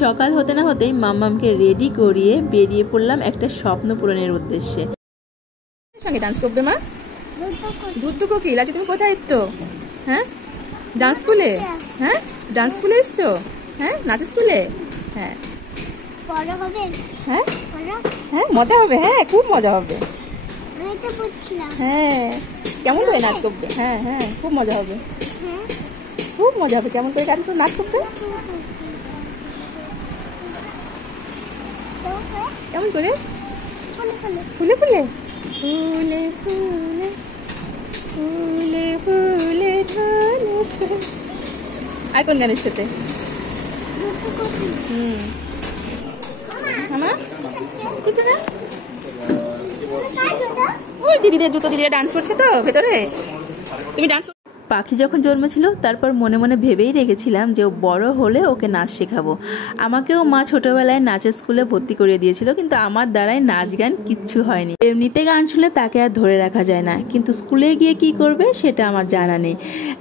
সকাল হতে না হতেই মাম্মামকে রেডি করিয়ে বেরিয়ে পড়লাম একটা স্বপ্ন পূরণের উদ্দেশ্যে। সঙ্গে ডান্স করবে মা? দুধ কোকিল, আজ তুমি কোথায় এসছো? হ্যাঁ, ডান্স স্কুলে? হ্যাঁ, ডান্স স্কুলে এসছো? হ্যাঁ, নাচের স্কুলে? হ্যাঁ হ্যাঁ হ্যাঁ, মজা হবে। হ্যাঁ, খুব মজা হবে। হ্যাঁ, কেমন করে নাচ করবে? হ্যাঁ হ্যাঁ, খুব মজা হবে, খুব মজা হবে। কেমন করে গান নাচ করবে? কেমন করে? ফুলে ফুলে ফুলে ফুলে ফুলে ফুলে ঢলে। আর কোন গানের সাথে? কিছু না, ওই দিদিদের দুটো দিদিরা ডান্স করছে তো ভেতরে, তুমি ডান্স। পাখি যখন জন্মেছিল তারপর মনে মনে ভেবেই রেখেছিলাম যে ও বড় হলে ওকে নাচ শেখাবো। আমাকেও মা ছোটবেলায় নাচের স্কুলে ভর্তি করিয়ে দিয়েছিল, কিন্তু আমার দ্বারাই নাচ গান কিচ্ছু হয়নি। এমনিতে গান শুনলে তাকে আর ধরে রাখা যায় না, কিন্তু স্কুলে গিয়ে কি করবে সেটা আমার জানা নেই।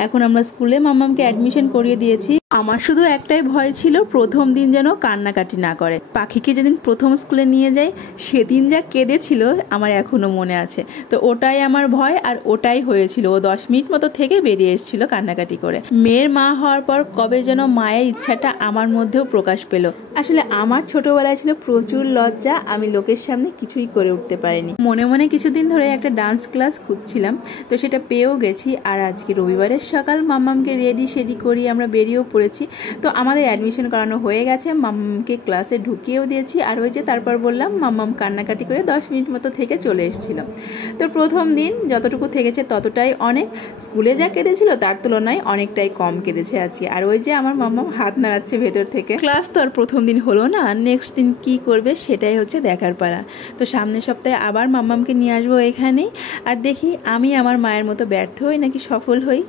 এখন আমরা স্কুলে মাম্মামকে অ্যাডমিশন করিয়ে দিয়েছি। আমার শুধু একটাই ভয় ছিল, প্রথম দিন যেন কান্নাকাটি না করে। পাখিকে যেদিন প্রথম স্কুলে নিয়ে যাই সেদিন যা কেঁদেছিল আমার এখনো মনে আছে। তো ওটাই আমার ভয়, আর ওটাই হয়েছিল। ও 10 মিনিট মতো থেকে বেরিয়ে এসেছিল কান্নাকাটি করে। মেয়ের মা হওয়ার পর কবে যেন মায়ের ইচ্ছাটা আমার মধ্যেও প্রকাশ পেল। আসলে আমার ছোটবেলায় ছিল প্রচুর লজ্জা, আমি লোকের সামনে কিছুই করে উঠতে পারিনি। মনে মনে কিছুদিন ধরে একটা ডান্স ক্লাস খুঁজছিলাম, তো সেটা পেয়েও গেছি। আর আজকে রবিবারের সকাল মাম্মামকে রেডি সেডি করি আমরা বেরিয়েও পড়েছি। তো আমাদের অ্যাডমিশন করানো হয়ে গেছে, মাম্মামকে ক্লাসে ঢুকিয়েও দিয়েছি। আর ওই যে তারপর বললাম মাম্মাম কান্নাকাটি করে 10 মিনিট মতো থেকে চলে এসেছিল। তো প্রথম দিন যতটুকু থেকেছে ততটাই অনেক। স্কুলে যা কেঁদেছিল তার তুলনায় অনেকটাই কম কেঁদেছে আজকে। আর ওই যে আমার মাম্মাম হাত নাড়াচ্ছে ভেতর থেকে। ক্লাস তো আর প্রথম দিন হলো না, নেক্সট দিন কি করবে সেটাই হচ্ছে দেখার পালা। তো সামনের সপ্তাহে আবার মাম্মামকে নিয়ে আসবো এখানেই, আর দেখি আমি আমার মায়ের মতো ব্যর্থ হই নাকি সফল হই।